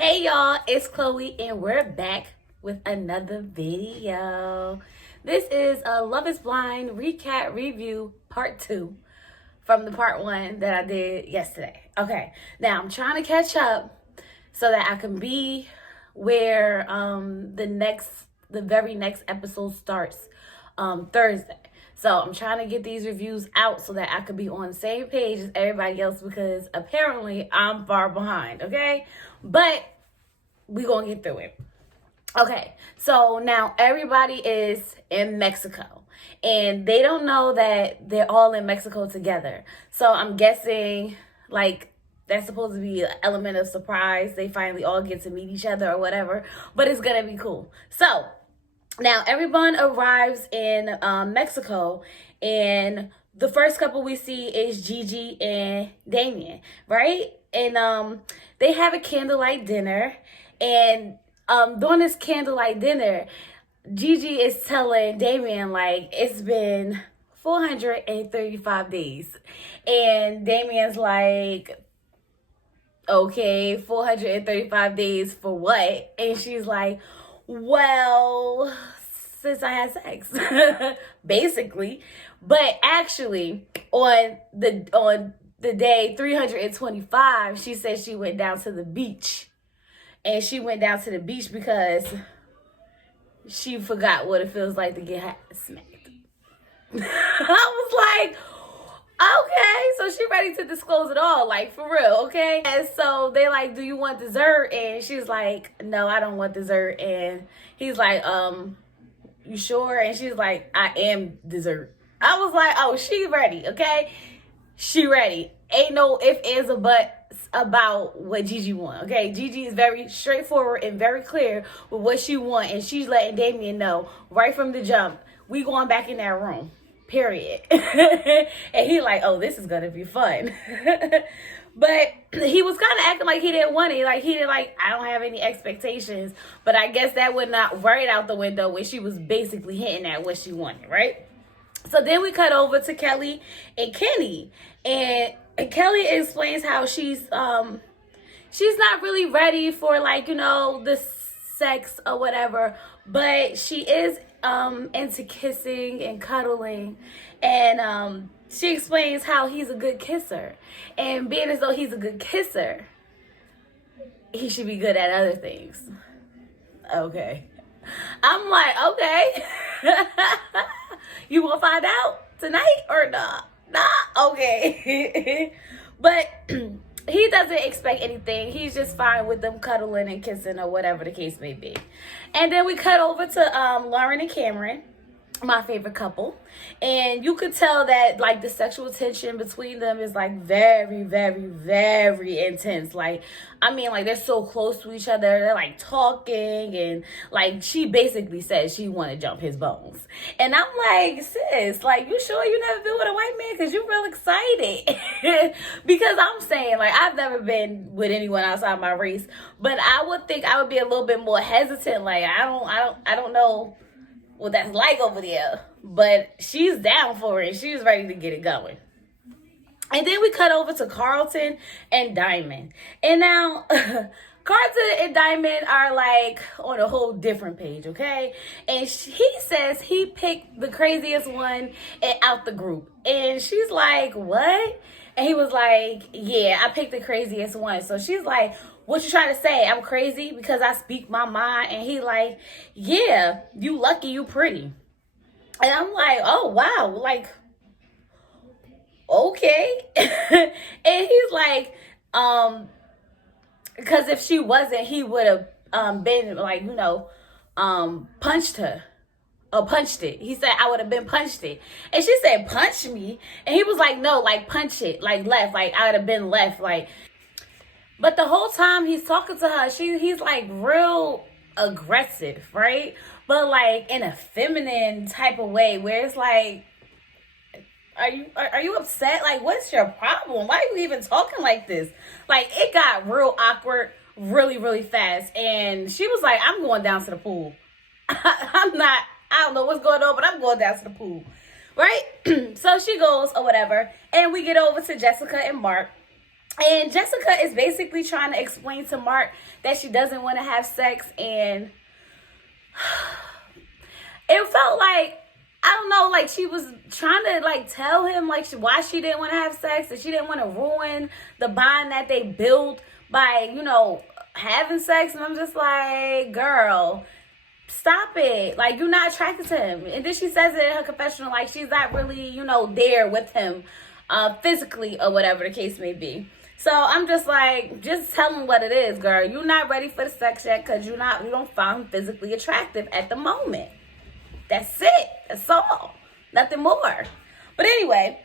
Hey y'all, it's Chloe and we're back with another video. This is a Love is Blind recap review part 2 from the part 1 that I did yesterday. Okay, now I'm trying to catch up so that I can be where the very next episode starts Thursday. So I'm trying to get these reviews out so that I could be on the same page as everybody else because apparently I'm far behind, okay? But we gonna get through it. Okay, so now everybody is in Mexico and they don't know that they're all in Mexico together. So I'm guessing like that's supposed to be an element of surprise. They finally all get to meet each other or whatever, but it's gonna be cool. So now everyone arrives in Mexico, and the first couple we see is Gigi and Damien, right? And they have a candlelight dinner, and during this candlelight dinner, Gigi is telling Damien like it's been 435 days, and Damien's like, okay, 435 days for what? And she's like, well, since I had sex, basically. But actually, on the day 325, she said she went down to the beach. And she went down to the beach because she forgot what it feels like to get smacked. I was like, okay, so she ready to disclose it all, like for real, okay? And so they like, do you want dessert? And she's like, no, I don't want dessert. And he's like, you sure? And she's like, I am dessert. I was like, oh, she ready, okay? She ready. Ain't no if, ands, or buts about what Gigi want, okay? Gigi is very straightforward and very clear with what she want, and she's letting Damien know right from the jump, we going back in that room. Period. And he like, oh, this is gonna be fun. But he was kind of acting like he didn't want it. Like he didn't like, I don't have any expectations. But I guess that would not right out the window when she was basically hinting at what she wanted, right? So then we cut over to Kelly and Kenny. And Kelly explains how she's not really ready for like, the sex or whatever, but she is into kissing and cuddling, and she explains how he's a good kisser, and being as though he's a good kisser, he should be good at other things. Okay, I'm like, okay. You will find out tonight or not? Nah, okay. But he doesn't expect anything. He's just fine with them cuddling and kissing or whatever the case may be. And then we cut over to Lauren and Cameron, my favorite couple. And you could tell that like the sexual tension between them is like very, very, very intense. Like, I mean, like they're so close to each other. They're like talking, and like she basically says she want to jump his bones. And I'm like, sis, like, you sure you never been with a white man? Because you're real excited. Because I'm saying, like, I've never been with anyone outside my race, but I would think I would be a little bit more hesitant. Like, I don't know what that's like over there, but she's down for it. She's ready to get it going. And then we cut over to Carlton and Diamond. And now Carlton and Diamond are like on a whole different page, okay? And he says he picked the craziest one out the group. And she's like, what? And he was like, yeah, I picked the craziest one. So she's like, what you trying to say? I'm crazy because I speak my mind? And he like, yeah, you lucky, you pretty. And I'm like, oh, wow, like, okay. And he's like, because if she wasn't, he would have been like, punched her. Or punched it. He said, I would have been punched it. And she said, punch me? And he was like, no, like punch it, like left, like I would have been left, like. But the whole time he's talking to her, he's like real aggressive, right? But like in a feminine type of way where it's like, are you upset? Like, what's your problem? Why are you even talking like this? Like, it got real awkward really, really fast. And she was like, I'm going down to the pool. I don't know what's going on, but I'm going down to the pool, right? So she goes or whatever. And we get over to Jessica and Mark. And Jessica is basically trying to explain to Mark that she doesn't want to have sex, and it felt like, I don't know, like she was trying to like tell him like why she didn't want to have sex, and she didn't want to ruin the bond that they built by, you know, having sex. And I'm just like, girl, stop it. Like, you're not attracted to him. And then she says it in her confessional, like she's not really, you know, there with him physically or whatever the case may be. So I'm just like, just tell him what it is, girl. You're not ready for the sex yet because you don't find him physically attractive at the moment. That's it. That's all. Nothing more. But anyway,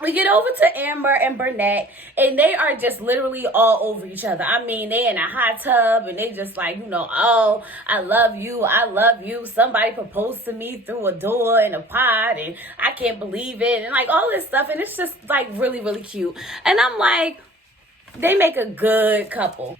we get over to Amber and Burnett, and they are just literally all over each other. I mean, they in a hot tub, and they just like, you know, oh, I love you. I love you. Somebody proposed to me through a door in a pod, and I can't believe it. And like all this stuff. And it's just like really, really cute. And I'm like, they make a good couple.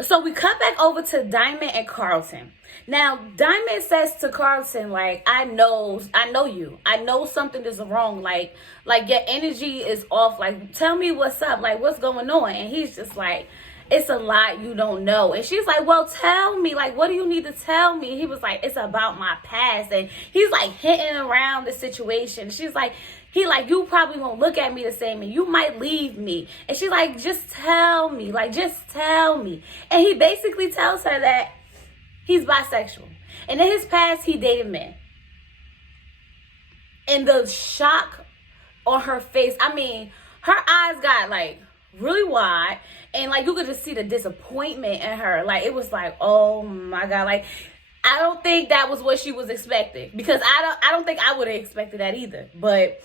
So we cut back over to Diamond and Carlton. Now, Diamond says to Carlton, like, I know you. I know something is wrong. Like your energy is off. Like, tell me what's up. Like, what's going on? And he's just like, it's a lot you don't know. And she's like, well, tell me. Like, what do you need to tell me? He was like, it's about my past. And he's like hinting around the situation. She's like, you probably won't look at me the same, and you might leave me. And she's like, just tell me. Like, just tell me. And he basically tells her that he's bisexual. And in his past, he dated men. And the shock on her face, I mean, her eyes got like really wide. And like, you could just see the disappointment in her. Like, it was like, oh my God. Like, I don't think that was what she was expecting. Because I don't think I would have expected that either. But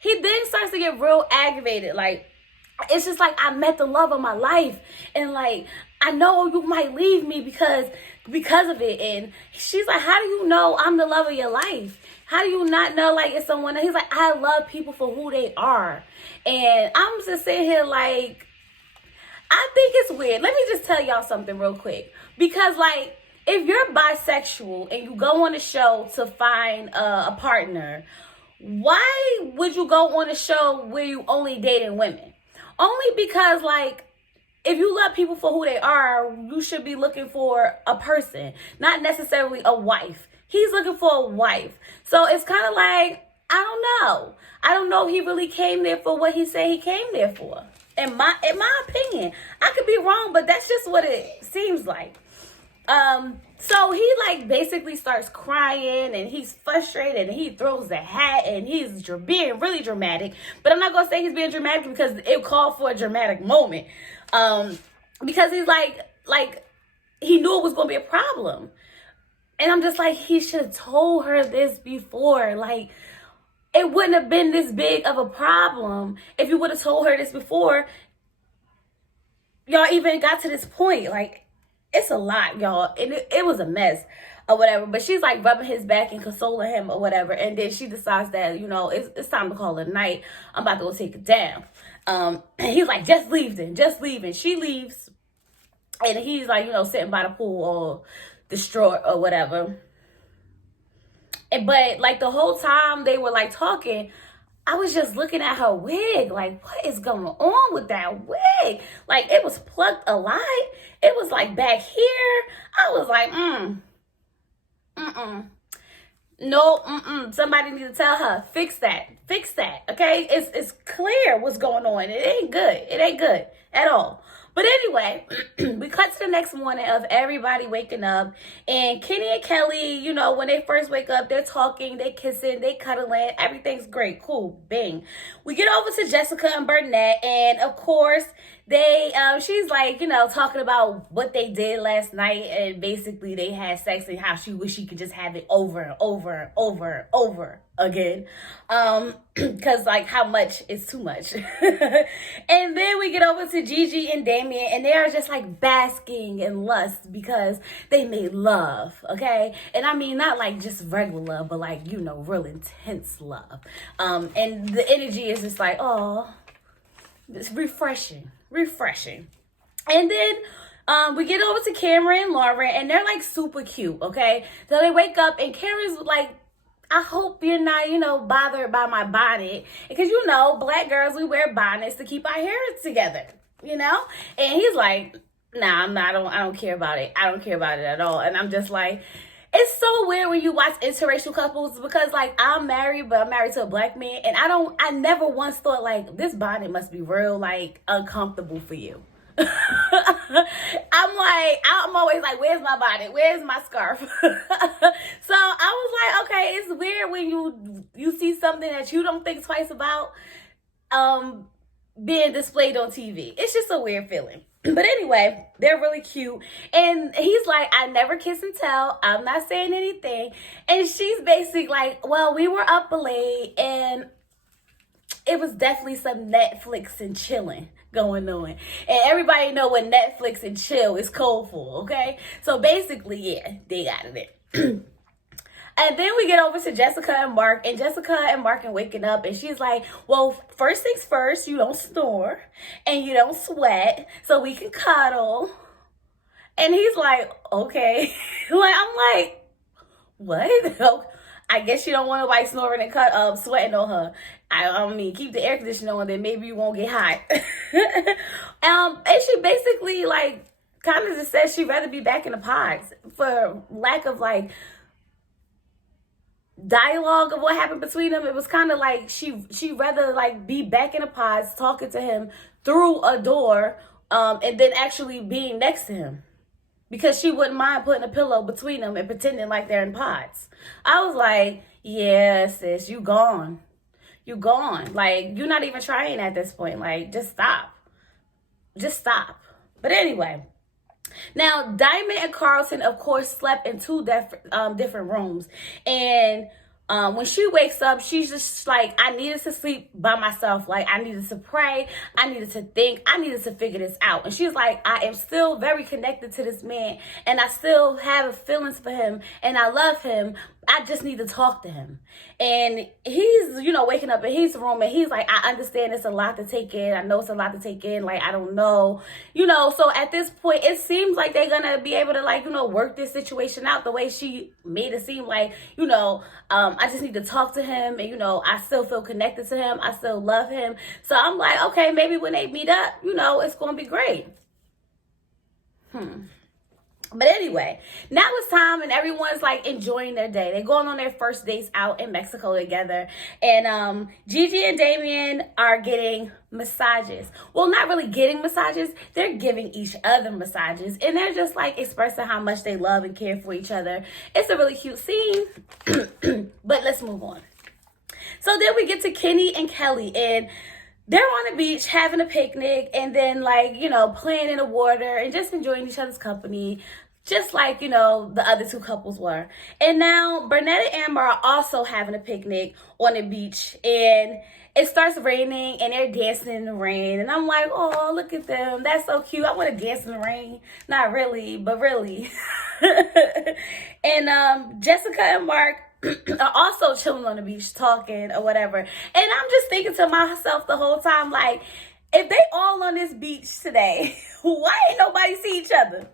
he then starts to get real aggravated. Like, it's just like, I met the love of my life. And like, I know you might leave me because of it. And she's like, how do you know I'm the love of your life? How do you not know like it's someone? He's like, I love people for who they are. And I'm just sitting here like, I think it's weird. Let me just tell y'all something real quick. Because like, if you're bisexual and you go on a show to find a partner, why would you go on a show where you only dating women? Only because like, if you love people for who they are, you should be looking for a person, not necessarily a wife. He's looking for a wife. So it's kind of like, I don't know. I don't know if he really came there for what he said he came there for. In my opinion, I could be wrong, but that's just what it seems like. So he like basically starts crying, and he's frustrated, and he throws the hat, and he's being really dramatic. But I'm not gonna say he's being dramatic because it called for a dramatic moment. Because he's like he knew it was gonna be a problem. And I'm just like, he should have told her this before. Like, it wouldn't have been this big of a problem if you would have told her this before y'all even got to this point. Like, it's a lot, y'all. And it was a mess or whatever. But she's like rubbing his back and consoling him or whatever. And then she decides that, you know, it's time to call it a night. I'm about to go take it down. And he's like, just leave then. Just leave. And she leaves. And he's like, you know, sitting by the pool or distraught or whatever. But like the whole time they were like talking, I was just looking at her wig. Like, what is going on with that wig? Like, it was plucked a lot. It was like back here. I was like, no, somebody need to tell her, fix that, okay? It's clear what's going on. It ain't good at all. But anyway, we cut to the next morning of everybody waking up, and Kenny and Kelly, you know, when they first wake up, they're talking, they kissing, they cuddling, everything's great, cool, bing. We get over to Jessica and Burnett, and of course, she's like, you know, talking about what they did last night, and basically they had sex and how she wish she could just have it over and over and over and over again. Because like how much is too much. And then we get over to Gigi and Damien, and they are just like basking in lust because they made love, okay? And I mean, not like just regular love, but like, you know, real intense love. And the energy is just like, oh, it's refreshing. And then we get over to Cameron and Lauren, and they're like super cute, okay? So they wake up, and Cameron's like, I hope you're not, bothered by my bonnet. Because, black girls, we wear bonnets to keep our hair together, And he's like, nah, I'm not, I don't care about it. I don't care about it at all. And I'm just like, it's so weird when you watch interracial couples because, like, I'm married, but I'm married to a black man. And I never once thought, like, this bonnet must be real, like, uncomfortable for you. I'm always like, where's my bonnet? Where's my scarf? So I was like, okay, it's weird when you see something that you don't think twice about being displayed on TV. It's just a weird feeling. But anyway, they're really cute. And he's like, I never kiss and tell. I'm not saying anything. And she's basically like, well, we were up late and it was definitely some Netflix and chilling going on. And everybody know what Netflix and chill is code for, okay? So basically, yeah, they got it. And then we get over to Jessica and Mark, and Jessica and Mark are waking up, and she's like, well, first things first, you don't snore, and you don't sweat, so we can cuddle. And he's like, okay. I'm like, what? I guess you don't want nobody snoring and sweating on her. I mean, keep the air conditioner on, then maybe you won't get hot. And she basically, like, kind of just says she'd rather be back in the pods for lack of, like, dialogue of what happened between them. It was kind of like she'd rather, like, be back in the pods talking to him through a door and then actually being next to him. Because she wouldn't mind putting a pillow between them and pretending like they're in pods. I was like, yeah, sis, you gone. You gone. Like, you're not even trying at this point. Like, just stop. Just stop. But anyway. Now, Diamond and Carlton, of course, slept in two different rooms. And when she wakes up, she's just like, I needed to sleep by myself. Like, I needed to pray. I needed to think. I needed to figure this out. And she's like, I am still very connected to this man. And I still have feelings for him. And I love him. I just need to talk to him. And he's, waking up in his room, and he's like, I understand it's a lot to take in. I know it's a lot to take in. Like, I don't know. So at this point, it seems like they're going to be able to, like, work this situation out the way she made it seem like, I just need to talk to him. And, I still feel connected to him. I still love him. So I'm like, okay, maybe when they meet up, it's going to be great. But anyway, now it's time and everyone's like enjoying their day. They're going on their first dates out in Mexico together. And Gigi and Damien are getting massages. Well, not really getting massages. They're giving each other massages. And they're just like expressing how much they love and care for each other. It's a really cute scene. But let's move on. So then we get to Kenny and Kelly, and they're on the beach having a picnic and then, like, playing in the water and just enjoying each other's company, just like, the other two couples were. And now Burnett and Amber are also having a picnic on the beach, and it starts raining and they're dancing in the rain. And I'm like, oh, look at them. That's so cute. I want to dance in the rain. Not really, but really. And Jessica and Mark are also chilling on the beach talking or whatever. And I'm just thinking to myself the whole time, like, if they all on this beach today, why ain't nobody see each other?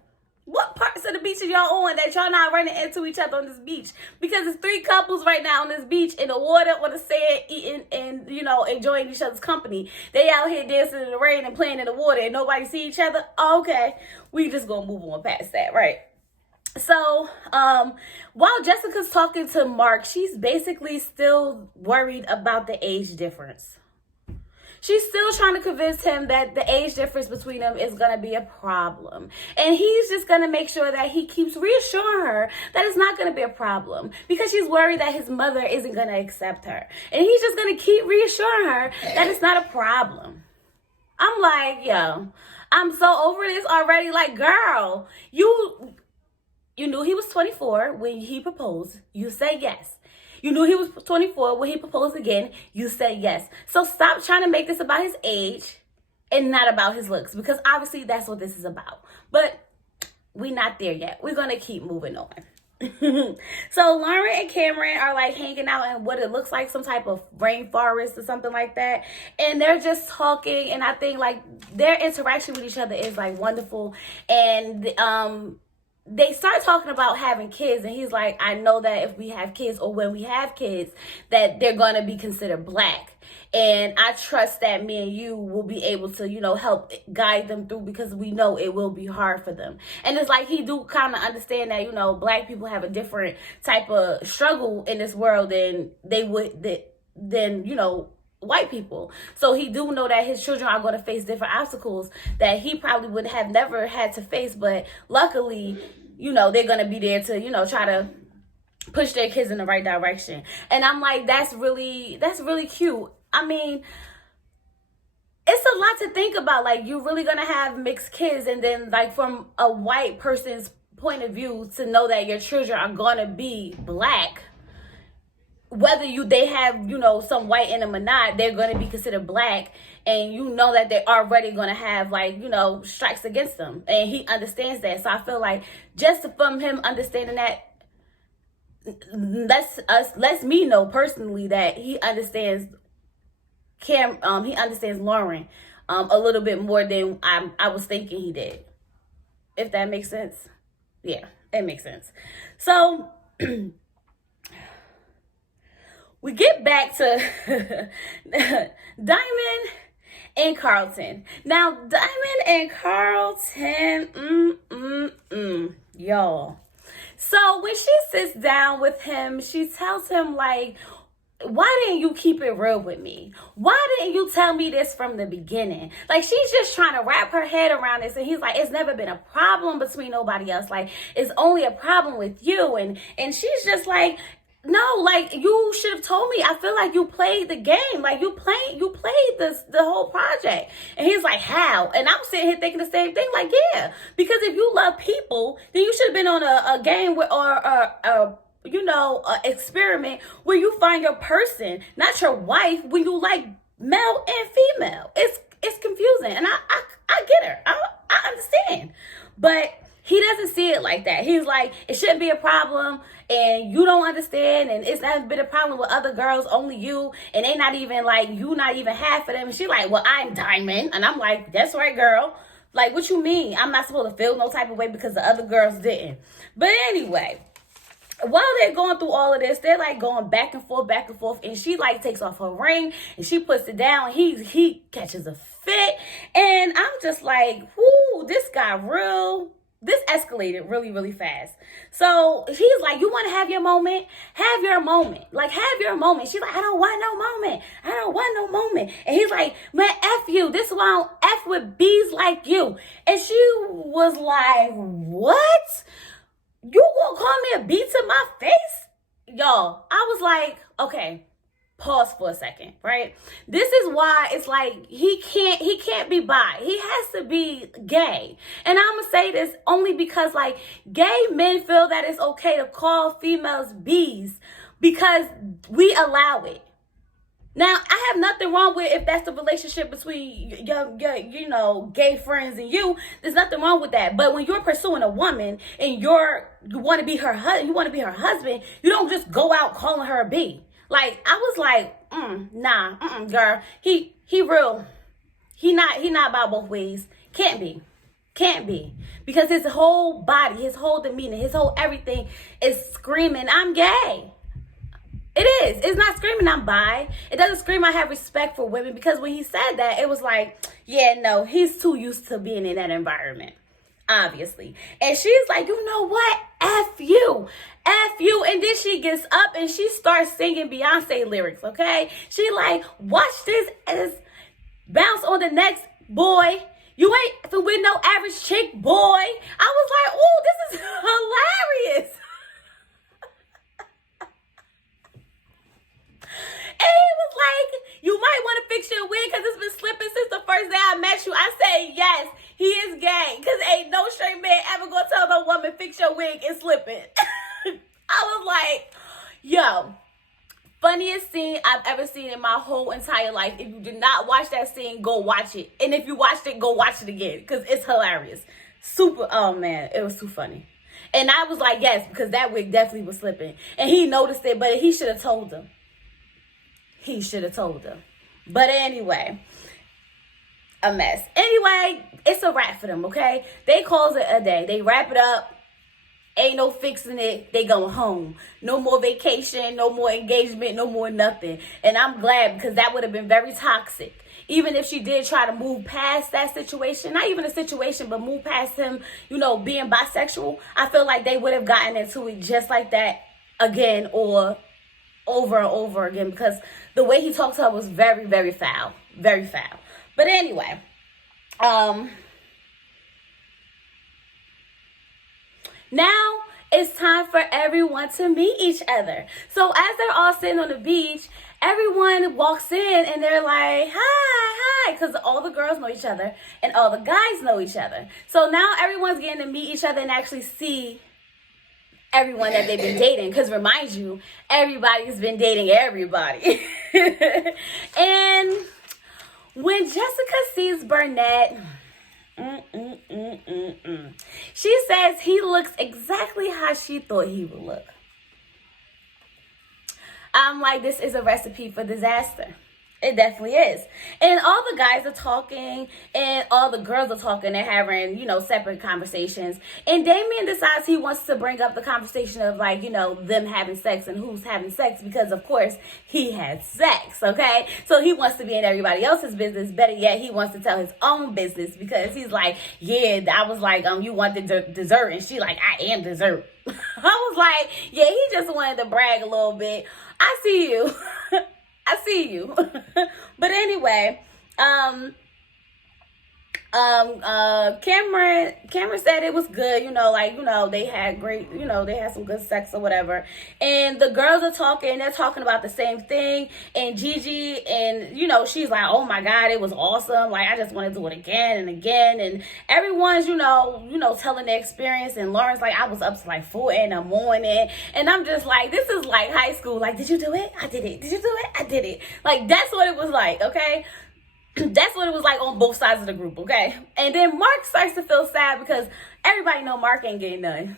What parts of the beach are y'all on that y'all not running into each other on this beach? Because it's three couples right now on this beach in the water, on the sand, eating and, enjoying each other's company. They out here dancing in the rain and playing in the water and nobody see each other. Oh, okay, we just gonna move on past that, right? So, while Jessica's talking to Mark, she's basically still worried about the age difference. She's still trying to convince him that the age difference between them is going to be a problem. And he's just going to make sure that he keeps reassuring her that it's not going to be a problem, because she's worried that his mother isn't going to accept her. And he's just going to keep reassuring her that it's not a problem. I'm like, yo, I'm so over this already. Like, girl, you knew he was 24 when he proposed. You said yes. You knew he was 24 when he proposed again. You said yes. So stop trying to make this about his age and not about his looks, because obviously that's what this is about. But we're not there yet. We're going to keep moving on. So Lauren and Cameron are like hanging out in what it looks like some type of rainforest or something like that. And they're just talking. And I think like their interaction with each other is like wonderful. And they start talking about having kids, and he's like, I know that if we have kids, or when we have kids, that they're going to be considered black. And I trust that me and you will be able to, help guide them through, because we know it will be hard for them. And it's like he do kind of understand that, black people have a different type of struggle in this world than they would, white people. So he do know that his children are going to face different obstacles that he probably would have never had to face. But luckily, they're going to be there to, try to push their kids in the right direction. And I'm like, that's really cute. I mean, it's a lot to think about. Like, you're really going to have mixed kids. And then, like, from a white person's point of view, to know that your children are going to be black, whether they have, some white in them or not, they're going to be considered black. And that they're already going to have, like, strikes against them. And he understands that. So I feel like just from him understanding that, lets me know personally that he understands he understands Lauren a little bit more than I was thinking he did. If that makes sense. Yeah, it makes sense. So we get back to Diamond and Carlton. Now, Diamond and Carlton, y'all. So when she sits down with him, she tells him, like, why didn't you keep it real with me? Why didn't you tell me this from the beginning? Like, she's just trying to wrap her head around this. And he's like, it's never been a problem between nobody else. Like, it's only a problem with you. And she's just like, no, like, you should have told me. I feel like you played the game. Like, you played the whole project. And he's like, how? And I'm sitting here thinking the same thing. Like, yeah, because if you love people, then you should have been on a game with, or experiment where you find your person, not your wife, when you like male and female. It's confusing. And I get her. I understand. But he doesn't see it like that. He's like, it shouldn't be a problem, and you don't understand, and it's not been a problem with other girls, only you, and they not even like, you not even half of them. And she like, well, I'm Diamond. And I'm like, that's right, girl. Like, what you mean? I'm not supposed to feel no type of way because the other girls didn't. But anyway, while they're going through all of this, they're like going back and forth, and she like takes off her ring and she puts it down. He catches a fit, and I'm just like, whoo, this escalated really, really fast. So he's like, you want to have your moment? Have your moment. Like, have your moment. She's like, I don't want no moment. I don't want no moment. And he's like, man, F you. This is why I don't F with bees like you. And she was like, what? You gonna call me a bee to my face? Y'all, I was like, okay, pause for a second, right? This is why it's like he can't be bi. He has to be gay. And I'm gonna say this only because, like, gay men feel that it's okay to call females bees because we allow it. Now, I have nothing wrong with if that's the relationship between your gay friends and you. There's nothing wrong with that. But when you're pursuing a woman and you want to be her husband, you don't just go out calling her a bee. Like, I was like, girl. He real. He not about both ways. Can't be. Because his whole body, his whole demeanor, his whole everything is screaming, I'm gay. It is. It's not screaming I'm bi. It doesn't scream I have respect for women, because when he said that, it was like, yeah, no, he's too used to being in that environment, obviously. And she's like, you know what? F you. F you. And then she gets up and she starts singing Beyoncé lyrics, okay? She like, watch this as bounce on the next boy. You ain't with no average chick, boy. I was like, ooh, this is hilarious. And he was like, you might want to fix your wig because it's been slipping since the first day I met you. I said, yes, he is gay. Because ain't no straight man ever going to tell no woman, fix your wig, it's slipping. I was like, yo, funniest scene I've ever seen in my whole entire life. If you did not watch that scene, go watch it. And if you watched it, go watch it again. Because it's hilarious. Super, oh man, it was too funny. And I was like, yes, because that wig definitely was slipping. And he noticed it, but he should have told him. He should have told her. But anyway, a mess. Anyway, it's a wrap for them, okay? They calls it a day. They wrap it up. Ain't no fixing it. They going home. No more vacation, no more engagement, no more nothing. And I'm glad, because that would have been very toxic. Even if she did try to move past that situation, not even a situation, but move past him, being bisexual, I feel like they would have gotten into it just like that again, or over and over again, because the way he talked to her was very, very foul. Very foul. But anyway, now it's time for everyone to meet each other. So as they're all sitting on the beach, everyone walks in and they're like, hi, because all the girls know each other and all the guys know each other. So now everyone's getting to meet each other and actually see everyone that they've been dating. Because remind you, everybody's been dating everybody. And when Jessica sees Burnett, she says he looks exactly how she thought he would look. I'm like, this is a recipe for disaster. It definitely is. And all the guys are talking and all the girls are talking. They're having, separate conversations. And Damien decides he wants to bring up the conversation of them having sex and who's having sex, because of course he had sex, okay? So he wants to be in everybody else's business. Better yet, he wants to tell his own business, because he's like, yeah, I was like, you want the dessert? And she like, I am dessert. I was like, yeah, he just wanted to brag a little bit. I see you. I see you. But anyway, Cameron said it was good, they had great, they had some good sex or whatever. And the girls are talking, they're talking about the same thing. And Gigi, and, she's like, oh my God, it was awesome. Like, I just want to do it again and again. And everyone's, telling their experience. And Lauren's like, I was up to like 4 in the morning. And I'm just like, this is like high school. Like, did you do it? I did it. Did you do it? I did it. Like, that's what it was like, okay? That's what it was like on both sides of the group, okay? And then Mark starts to feel sad, because everybody know Mark ain't getting none.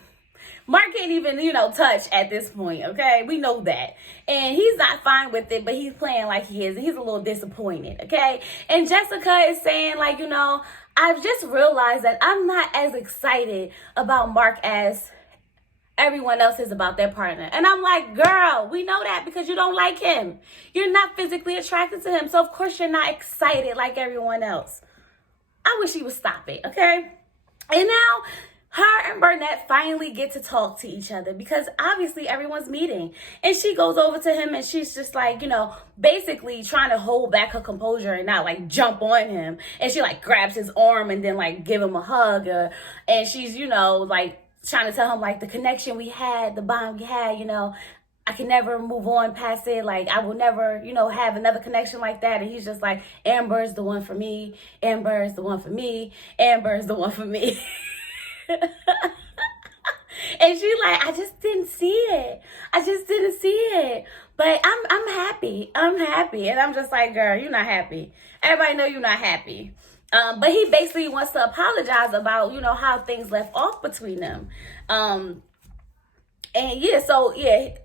Mark can't even, touch at this point, okay? We know that. And he's not fine with it, but he's playing like he is. And he's a little disappointed, okay? And Jessica is saying, like, I've just realized that I'm not as excited about Mark as everyone else is about their partner. And I'm like, girl, we know that because you don't like him. You're not physically attracted to him. So of course you're not excited like everyone else. I wish he would stop it, okay? And now her and Burnett finally get to talk to each other, because obviously everyone's meeting. And she goes over to him and she's just like, basically trying to hold back her composure and not like jump on him. And she like grabs his arm and then like give him a hug. And she's, like trying to tell him like the connection we had, the bond we had, I can never move on past it. Like, I will never, have another connection like that. And he's just like, Amber's the one for me. Amber's the one for me. Amber's the one for me. And she's like, I just didn't see it. I just didn't see it. But I'm happy. I'm happy. And I'm just like, girl, you're not happy. Everybody know you're not happy. But he basically wants to apologize about, how things left off between them. And yeah, that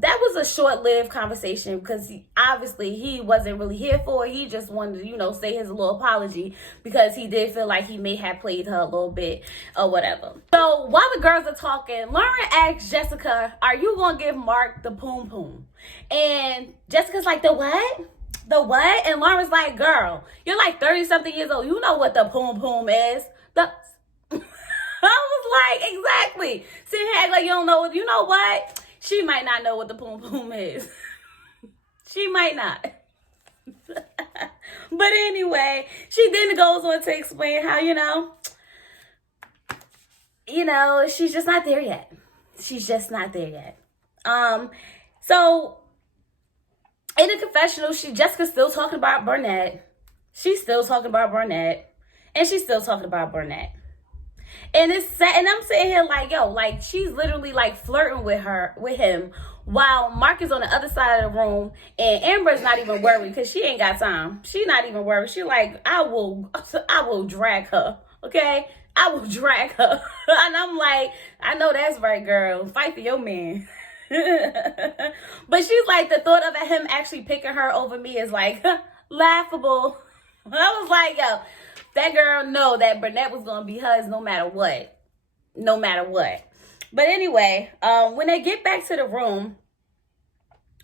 was a short-lived conversation, because obviously he wasn't really here for it. He just wanted to, say his little apology, because he did feel like he may have played her a little bit or whatever. So while the girls are talking, Lauren asks Jessica, are you going to give Mark the poom poom? And Jessica's like, the what? The what? And Lauren's like, girl, you're like 30-something years old. You know what the poom poom is. I was like, exactly. Sitting here acting like you don't know. You know what? She might not know what the poom poom is. She might not. But anyway, she then goes on to explain how, she's just not there yet. She's just not there yet. So in the confessional, Jessica's still talking about Burnett. She's still talking about Burnett. And she's still talking about Burnett. And it's sad, and I'm sitting here like, yo, like she's literally like flirting with him, while Mark is on the other side of the room, and Amber's not even worried because she ain't got time. She's not even worried. She like, I will drag her, okay? I will drag her. And I'm like, I know that's right, girl. Fight for your man. But she's like, the thought of him actually picking her over me is like laughable. I was like, yo, that girl know that Burnett was going to be hers no matter what. No matter what. But anyway, when they get back to the room,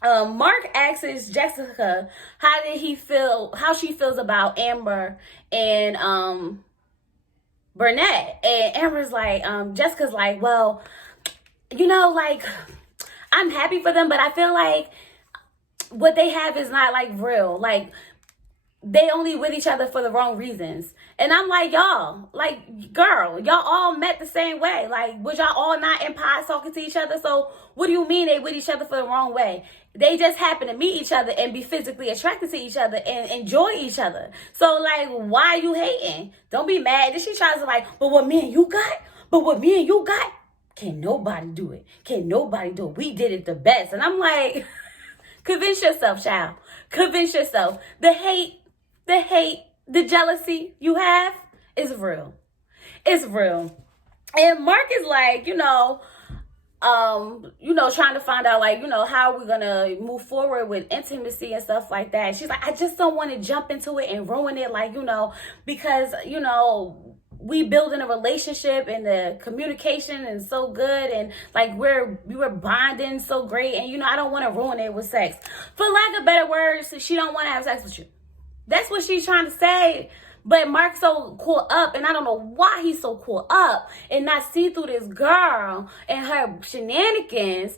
Mark asks Jessica how she feels about Amber and Burnett. And Amber's like, Jessica's like, well, like, I'm happy for them, but I feel like what they have is not like real. Like, they only with each other for the wrong reasons. And I'm like, y'all, like, girl, y'all all met the same way. Like, was y'all all not in pods talking to each other? So what do you mean they with each other for the wrong way? They just happen to meet each other and be physically attracted to each other and enjoy each other. So, like, why are you hating? Don't be mad. Then she tries to like, but what me and you got? Can nobody do it? Can nobody do it? We did it the best. And I'm like, convince yourself, child. Convince yourself. The hate, the jealousy you have is real. It's real. And Mark is like, trying to find out, like, how we're gonna move forward with intimacy and stuff like that. She's like, I just don't want to jump into it and ruin it, like, because, we building a relationship and the communication is so good and like we were bonding so great, and I don't want to ruin it with sex. For lack of better words, she don't want to have sex with you. That's what she's trying to say. But Mark's so caught up, and I don't know why he's so caught up and not see through this girl and her shenanigans.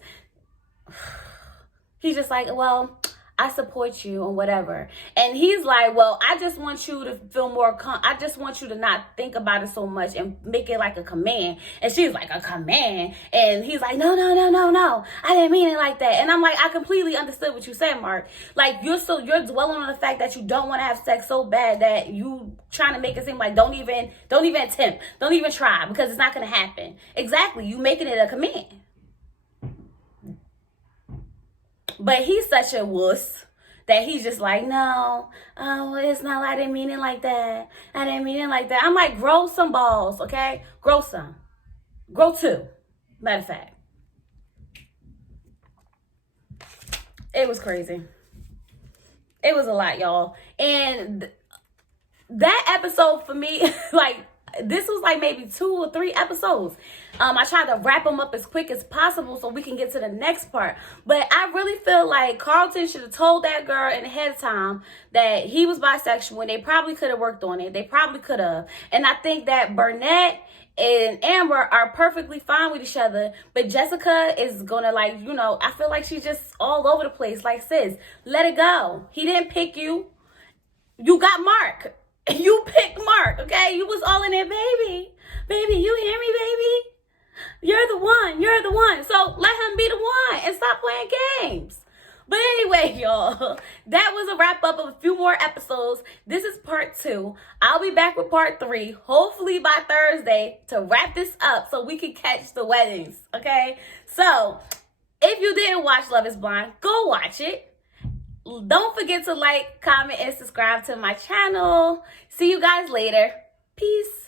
He's just like, well, I support you or whatever. And he's like, well, I just want you to feel more, I just want you to not think about it so much and make it like a command. And she's like, a command? And he's like, no, I didn't mean it like that. And I'm like, I completely understood what you said, Mark. Like, you're dwelling on the fact that you don't want to have sex so bad that you trying to make it seem like don't even attempt, don't even try, because it's not going to happen. Exactly. You making it a command. But he's such a wuss that he's just like, no, it's not, I didn't mean it like that. I'm like, grow some balls, okay? Grow some. Grow two, matter of fact. It was crazy. It was a lot, y'all. And that episode for me, like, this was like maybe 2 or 3 episodes. I tried to wrap them up as quick as possible so we can get to the next part. But I really feel like Carlton should have told that girl in ahead of time that he was bisexual, and they probably could have worked on it. They probably could have. And I think that Burnett and Amber are perfectly fine with each other, but Jessica is gonna, like, I feel like she's just all over the place. Like, sis, let it go. He didn't pick you. You got Mark. You picked Mark, okay? You was all in it, baby. Baby, you hear me, baby? You're the one. So let him be the one and stop playing games. But anyway, y'all, that was a wrap up of a few more episodes. This is part 2. I'll be back with part 3, hopefully by Thursday, to wrap this up so we can catch the weddings, okay? So if you didn't watch Love is Blind, go watch it. Don't forget to like, comment, and subscribe to my channel. See you guys later. Peace.